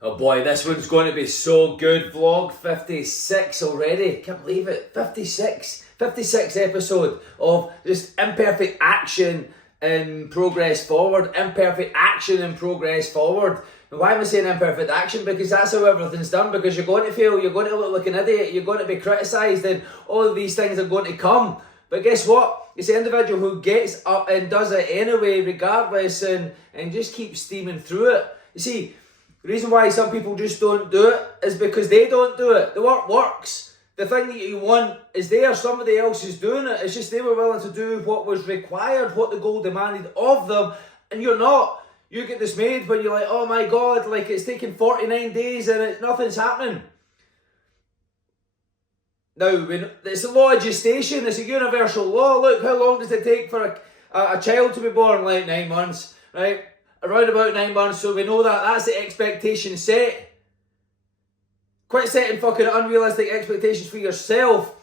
Oh boy, this one's going to be so good. Vlog 56 already. Can't believe it. 56 episode of just imperfect action and progress forward. Imperfect action and progress forward. And why am I saying imperfect action? Because that's how everything's done. Because you're going to fail, you're going to look like an idiot, you're going to be criticised, and all of these things are going to come. But guess what? It's the individual who gets up and does it anyway, regardless, and just keeps steaming through it. You see, the reason why some people just don't do it is because they don't do it. The work works. The thing that you want is there. Somebody else is doing it. It's just they were willing to do what was required, what the goal demanded of them, and you're not. You get dismayed when you're like, oh my God, like it's taken 49 days and nothing's happening. Now, it's a law of gestation. It's a universal law. Look, how long does it take for a child to be born? Like 9 months, right? Around about 9 months, so we know that that's the expectation set. Quit setting fucking unrealistic expectations for yourself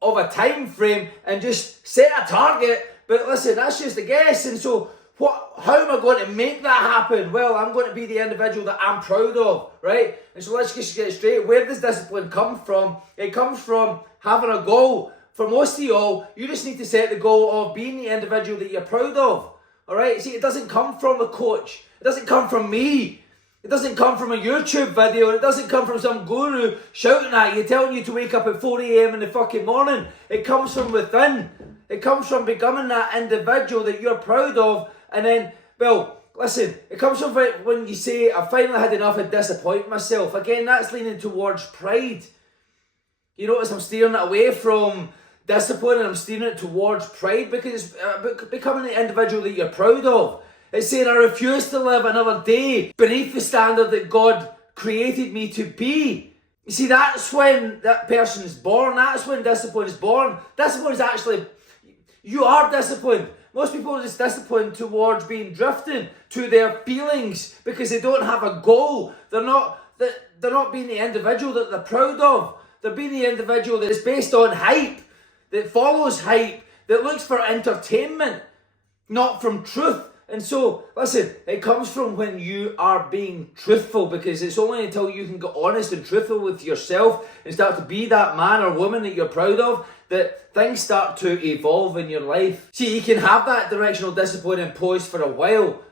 of a time frame and just set a target. But listen, that's just a guess. And so, how am I going to make that happen? Well, I'm going to be the individual that I'm proud of, right? And so let's just get straight. Where does discipline come from? It comes from having a goal. For most of y'all, you just need to set the goal of being the individual that you're proud of. Alright, see, it doesn't come from a coach. It doesn't come from me. It doesn't come from a YouTube video. It doesn't come from some guru shouting at you, telling you to wake up at 4 a.m. in the fucking morning. It comes from within. It comes from becoming that individual that you're proud of. And then, well, listen, it comes from when you say, I finally had enough of disappointing myself. Again, that's leaning towards pride. You notice I'm steering it away from discipline and I'm steering it towards pride because it's becoming the individual that you're proud of. It's saying I refuse to live another day beneath the standard that God created me to be. You see, that's when that person is born. That's when discipline is born. Discipline is actually, you are disciplined. Most people are just disciplined towards being drifting to their feelings because they don't have a goal. They're not being the individual that they're proud of. They're being the individual that is based on hype, that follows hype, that looks for entertainment, not from truth. And so, listen, it comes from when you are being truthful, because it's only until you can get honest and truthful with yourself and start to be that man or woman that you're proud of that things start to evolve in your life. See, you can have that directional discipline imposed for a while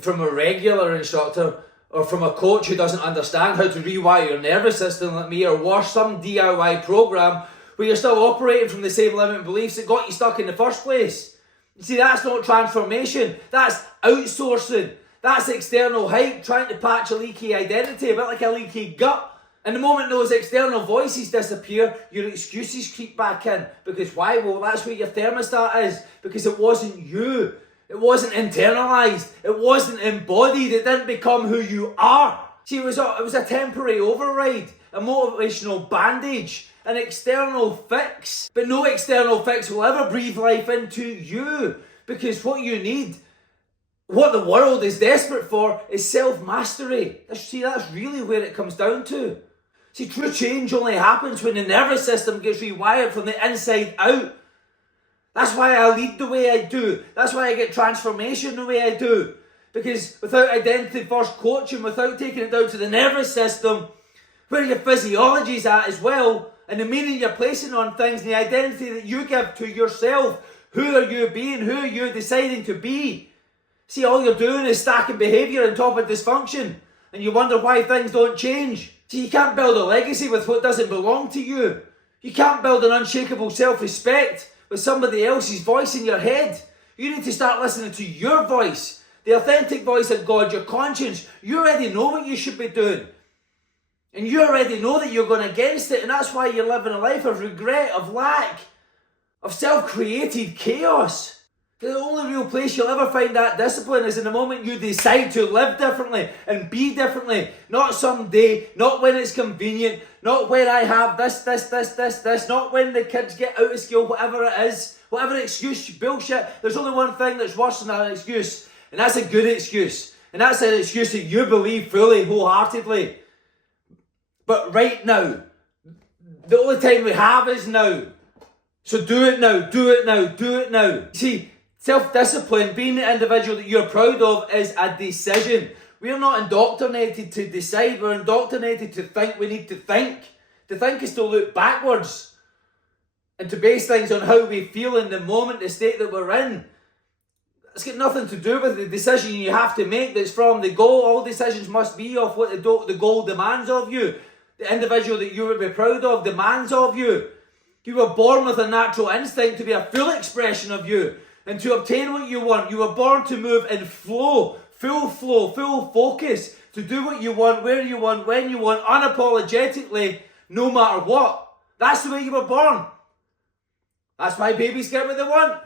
from a regular instructor or from a coach who doesn't understand how to rewire your nervous system like me, or worse, some DIY program where you're still operating from the same limiting beliefs that got you stuck in the first place. You see, that's not transformation. That's outsourcing. That's external hype, trying to patch a leaky identity, a bit like a leaky gut. And the moment those external voices disappear, your excuses creep back in. Because why? Well, that's where your thermostat is. Because it wasn't you. It wasn't internalized. It wasn't embodied. It didn't become who you are. See, it was a temporary override, a motivational bandage, an external fix. But no external fix will ever breathe life into you. Because what you need, what the world is desperate for, is self-mastery. See, that's really where it comes down to. See, true change only happens when the nervous system gets rewired from the inside out. That's why I lead the way I do. That's why I get transformation the way I do. Because without identity-first coaching, without taking it down to the nervous system, where your physiology is at as well, and the meaning you're placing on things, and the identity that you give to yourself, who are you being, who are you deciding to be? See, all you're doing is stacking behaviour on top of dysfunction, and you wonder why things don't change. See, you can't build a legacy with what doesn't belong to you. You can't build an unshakable self-respect with somebody else's voice in your head. You need to start listening to your voice, the authentic voice of God, your conscience. You already know what you should be doing. And you already know that you're going against it, and that's why you're living a life of regret, of lack, of self-created chaos. The only real place you'll ever find that discipline is in the moment you decide to live differently and be differently. Not someday, not when it's convenient, not when I have this, not when the kids get out of school, whatever it is, whatever excuse, bullshit. There's only one thing that's worse than that excuse, and that's a good excuse. And that's an excuse that you believe fully, wholeheartedly. But right now, the only time we have is now. So do it now, do it now, do it now. See, self-discipline, being the individual that you're proud of, is a decision. We're not indoctrinated to decide. We're indoctrinated to think we need to think. To think is to look backwards and to base things on how we feel in the moment, the state that we're in. It's got nothing to do with the decision you have to make that's from the goal. All decisions must be of what the goal demands of you. The individual that you would be proud of demands of you. You were born with a natural instinct to be a full expression of you and to obtain what you want. You were born to move in flow, full focus, to do what you want, where you want, when you want, unapologetically, no matter what. That's the way you were born. That's why babies get what they want.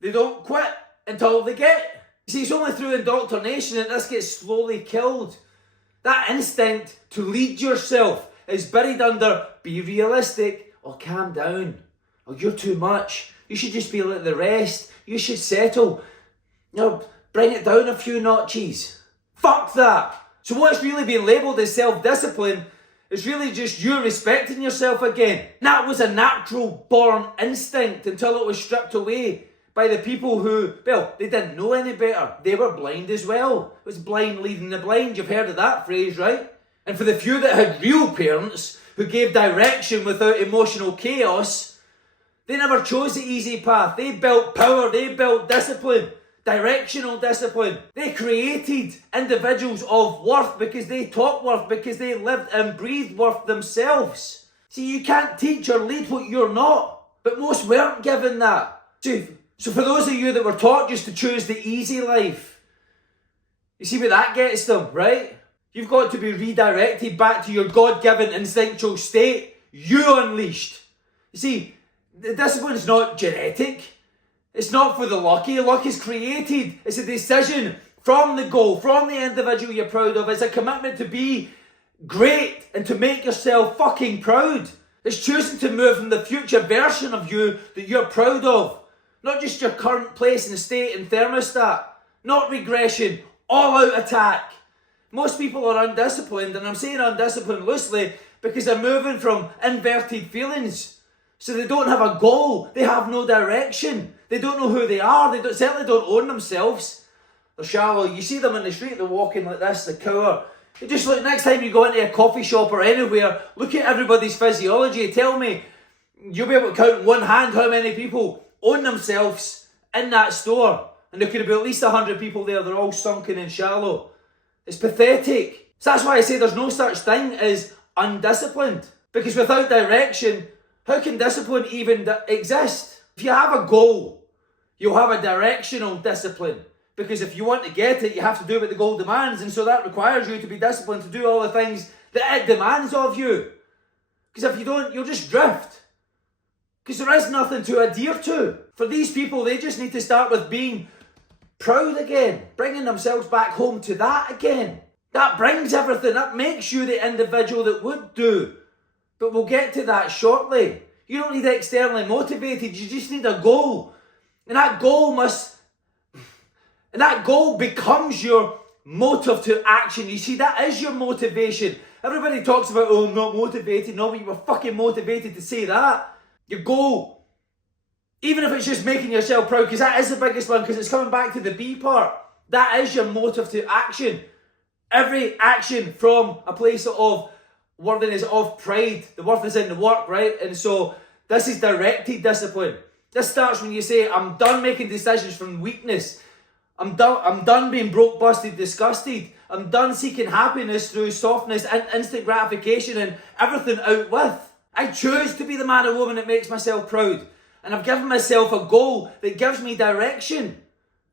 They don't quit until they get. You see, it's only through indoctrination that this gets slowly killed. That instinct to lead yourself is buried under be realistic or calm down. Or you're too much. You should just be like the rest. You should settle. Bring it down a few notches. Fuck that. So what's really being labelled as self-discipline is really just you respecting yourself again. That was a natural born instinct until it was stripped away by the people who, well, they didn't know any better. They were blind as well. It was blind leading the blind. You've heard of that phrase, right? And for the few that had real parents who gave direction without emotional chaos, they never chose the easy path. They built power. They built discipline. Directional discipline. They created individuals of worth because they taught worth, because they lived and breathed worth themselves. See, you can't teach or lead what you're not. But most weren't given that. So for those of you that were taught just to choose the easy life, you see where that gets them, right? You've got to be redirected back to your God-given instinctual state. You unleashed. You see, the discipline is not genetic. It's not for the lucky. Luck is created. It's a decision from the goal, from the individual you're proud of. It's a commitment to be great and to make yourself fucking proud. It's choosing to move from the future version of you that you're proud of. Not just your current place and state and thermostat. Not regression. All-out attack. Most people are undisciplined, and I'm saying undisciplined loosely because they're moving from inverted feelings. So they don't have a goal. They have no direction. They don't know who they are. They certainly don't own themselves. They're shallow. You see them in the street, they're walking like this, they cower. You just look, next time you go into a coffee shop or anywhere, look at everybody's physiology. Tell me, you'll be able to count in one hand how many people own themselves in that store. And there could be at least 100 people there. They're all sunken and shallow. It's pathetic. So that's why I say there's no such thing as undisciplined. Because without direction, how can discipline even exist? If you have a goal, you'll have a directional discipline. Because if you want to get it, you have to do what the goal demands. And so that requires you to be disciplined to do all the things that it demands of you. Because if you don't, you'll just drift. Because there is nothing to adhere to. For these people, they just need to start with being proud again. Bringing themselves back home to that again. That brings everything. That makes you the individual that would do. But we'll get to that shortly. You don't need externally motivated. You just need a goal. And that goal becomes your motive to action. You see, that is your motivation. Everybody talks about, oh, I'm not motivated. No, but you were fucking motivated to say that. Your goal. Even if it's just making yourself proud, because that is the biggest one, because it's coming back to the B part. That is your motive to action. Every action from a place of worthiness, of pride. The worth is in the work, right? And so this is directed discipline. This starts when you say, I'm done making decisions from weakness. I'm done being broke, busted, disgusted. I'm done seeking happiness through softness and instant gratification and everything out with. I choose to be the man or woman that makes myself proud. And I've given myself a goal that gives me direction.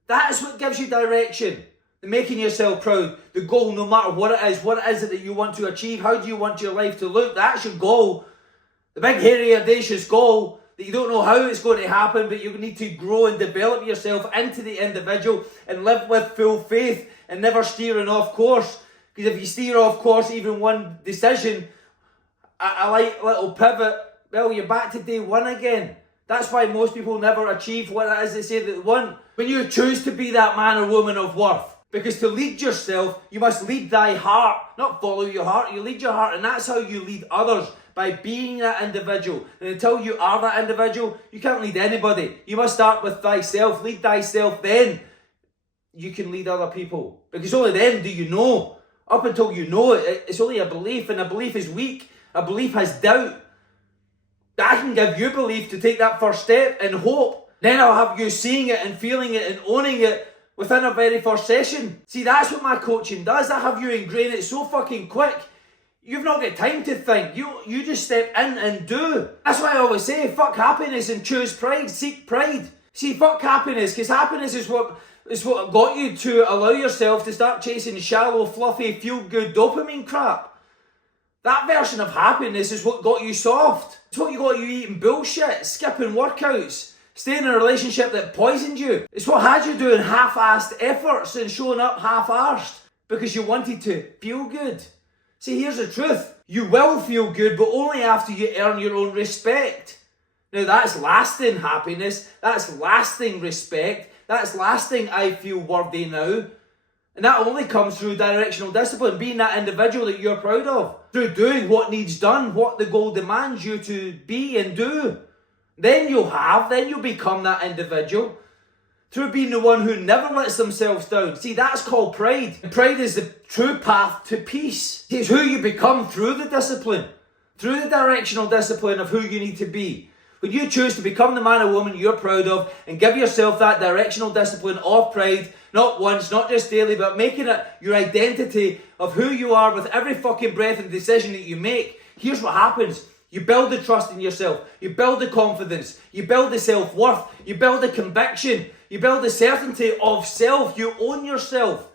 That is what gives you direction. The making yourself proud. The goal, no matter what it is it that you want to achieve? How do you want your life to look? That's your goal. The big, hairy, audacious goal that you don't know how it's going to happen, but you need to grow and develop yourself into the individual and live with full faith and never steering off course. Because if you steer off course, even one decision, a light little pivot, well, you're back to day one again. That's why most people never achieve what it is they say that they want. When you choose to be that man or woman of worth, because to lead yourself, you must lead thy heart, not follow your heart. You lead your heart, and that's how you lead others, by being that individual. And until you are that individual, you can't lead anybody. You must start with thyself, lead thyself, then you can lead other people. Because only then do you know. Up until you know it, it's only a belief, and a belief is weak. A belief has doubt. I can give you belief to take that first step and hope. Then I'll have you seeing it and feeling it and owning it within a very first session. See, that's what my coaching does. I have you ingrain it so fucking quick. You've not got time to think. You just step in and do. That's why I always say, fuck happiness and choose pride. Seek pride. See, fuck happiness, because happiness is what got you to allow yourself to start chasing shallow, fluffy, feel-good dopamine crap. That version of happiness is what got you soft. It's what got you eating bullshit, skipping workouts, staying in a relationship that poisoned you. It's what had you doing half-assed efforts and showing up half-arsed because you wanted to feel good. See, here's the truth. You will feel good, but only after you earn your own respect. Now, that's lasting happiness. That's lasting respect. That's lasting, I feel worthy now. And that only comes through directional discipline, being that individual that you're proud of. Through doing what needs done, what the goal demands you to be and do. Then you'll become that individual. Through being the one who never lets themselves down. See, that's called pride. And pride is the true path to peace. It's who you become through the discipline. Through the directional discipline of who you need to be. When you choose to become the man or woman you're proud of and give yourself that directional discipline of pride, not once, not just daily, but making it your identity of who you are with every fucking breath and decision that you make, here's what happens. You build the trust in yourself. You build the confidence. You build the self-worth. You build the conviction. You build the certainty of self. You own yourself.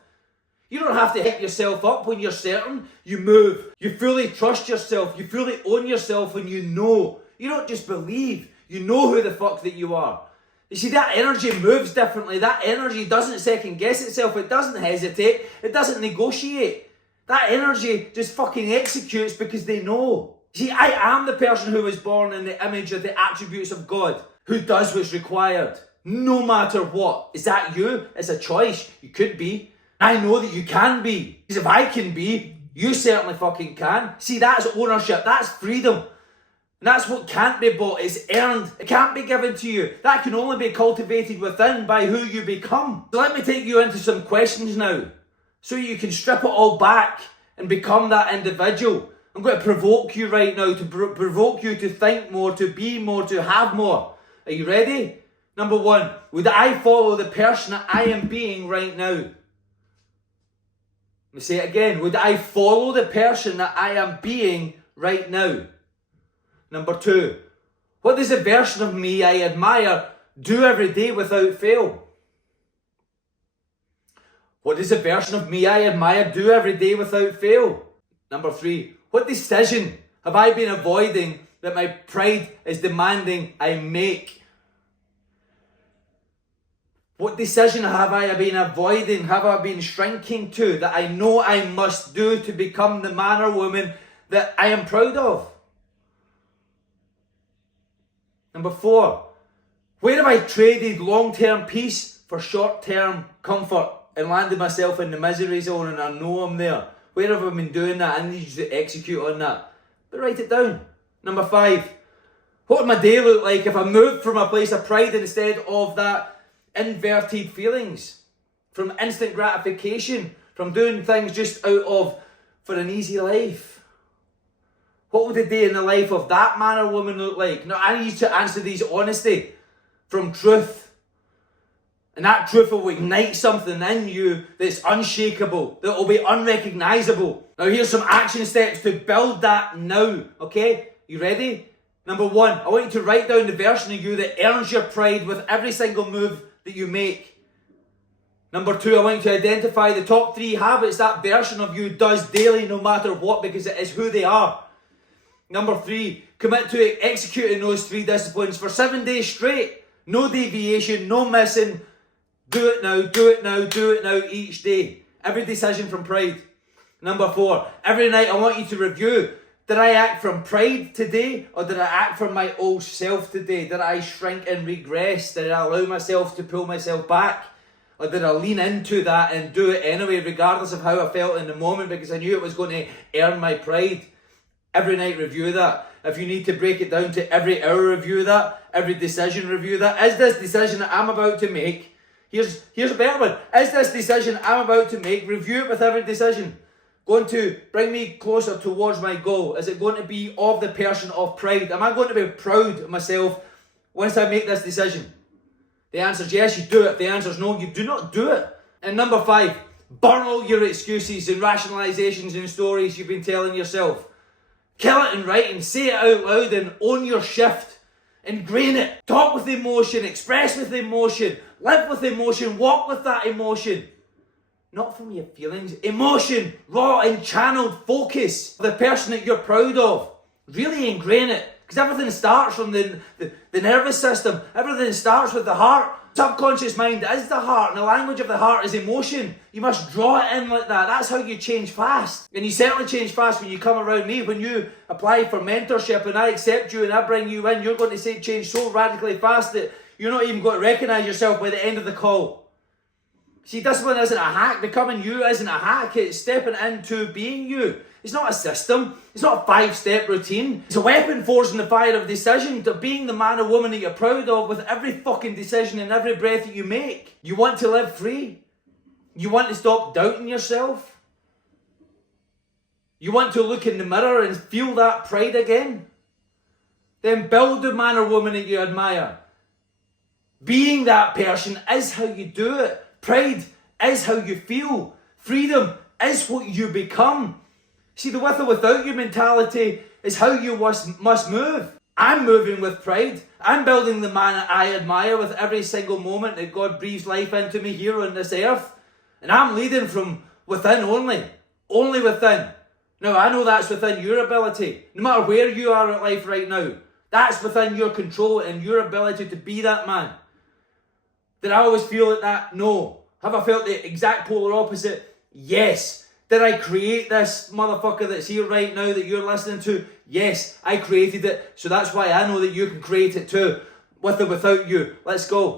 You don't have to hype yourself up when you're certain. You move. You fully trust yourself. You fully own yourself when you know. You don't just believe. You know who the fuck that you are. You see, that energy moves differently. That energy doesn't second guess itself. It doesn't hesitate. It doesn't negotiate. That energy just fucking executes because they know. See, I am the person who was born in the image of the attributes of God, who does what's required, no matter what. Is that you? It's a choice. You could be. I know that you can be. Because if I can be, you certainly fucking can. See, that's ownership. That's freedom. And that's what can't be bought. It's earned. It can't be given to you. That can only be cultivated within by who you become. So let me take you into some questions now, so you can strip it all back and become that individual. I'm going to provoke you right now, to provoke you to think more, to be more, to have more. Are you ready? Number one, would I follow the person that I am being right now? Let me say it again. Would I follow the person that I am being right now? Number two, what does the version of me I admire do every day without fail? What does the version of me I admire do every day without fail? Number three, what decision have I been avoiding that my pride is demanding I make? What decision have I been avoiding, have I been shrinking to, that I know I must do to become the man or woman that I am proud of? Number four, where have I traded long-term peace for short-term comfort and landed myself in the misery zone, and I know I'm there? Where have I been doing that? I need you to execute on that. But write it down. Number five, what would my day look like if I moved from a place of pride instead of that inverted feelings, from instant gratification, from doing things just out of for an easy life? What would the day in the life of that man or woman look like? Now, I need you to answer these honestly, from truth. And that truth will ignite something in you that's unshakable, that will be unrecognisable. Now, here's some action steps to build that now, okay? You ready? Number one, I want you to write down the version of you that earns your pride with every single move that you make. Number two, I want you to identify the top 3 habits that version of you does daily no matter what, because it is who they are. Number 3, commit to executing those 3 disciplines for 7 days straight. No deviation, no missing. Do it now, do it now, do it now each day. Every decision from pride. Number 4, every night I want you to review. Did I act from pride today, or did I act from my old self today? Did I shrink and regress? Did I allow myself to pull myself back? Or did I lean into that and do it anyway, regardless of how I felt in the moment, because I knew it was going to earn my pride? Every night review that. If you need to break it down to every hour, review that. Every decision, review that. Is this decision that I'm about to make, Here's a better one. Is this decision I'm about to make, review it with every decision, going to bring me closer towards my goal? Is it going to be of the person of pride? Am I going to be proud of myself once I make this decision? The answer is yes, you do it. If the answer is no, you do not do it. And number 5, burn all your excuses and rationalizations and stories you've been telling yourself. Kill it in writing, say it out loud and own your shift. Ingrain it. Talk with emotion, express with emotion, live with emotion, walk with that emotion. Not from your feelings. Emotion, raw and channeled focus. The person that you're proud of. Really ingrain it. Because everything starts from the nervous system. Everything starts with the heart. Subconscious mind is the heart, and the language of the heart is emotion. You must draw it in like that. That's how you change fast. And you certainly change fast when you come around me. When you apply for mentorship and I accept you and I bring you in, you're going to change so radically fast that you're not even going to recognize yourself by the end of the call. See, discipline isn't a hack. Becoming you isn't a hack. It's stepping into being you. It's not a system. It's not a 5-step routine. It's a weapon forged in the fire of decision, to being the man or woman that you're proud of with every fucking decision and every breath that you make. You want to live free. You want to stop doubting yourself. You want to look in the mirror and feel that pride again. Then build the man or woman that you admire. Being that person is how you do it. Pride is how you feel. Freedom is what you become. See, the with or without you mentality is how you must move. I'm moving with pride. I'm building the man I admire with every single moment that God breathes life into me here on this earth. And I'm leading from within only. Only within. Now, I know that's within your ability. No matter where you are at life right now, that's within your control and your ability to be that man. Did I always feel like that? No. Have I felt the exact polar opposite? Yes. Did I create this motherfucker that's here right now that you're listening to? Yes, I created it. So that's why I know that you can create it too. With or without you. Let's go.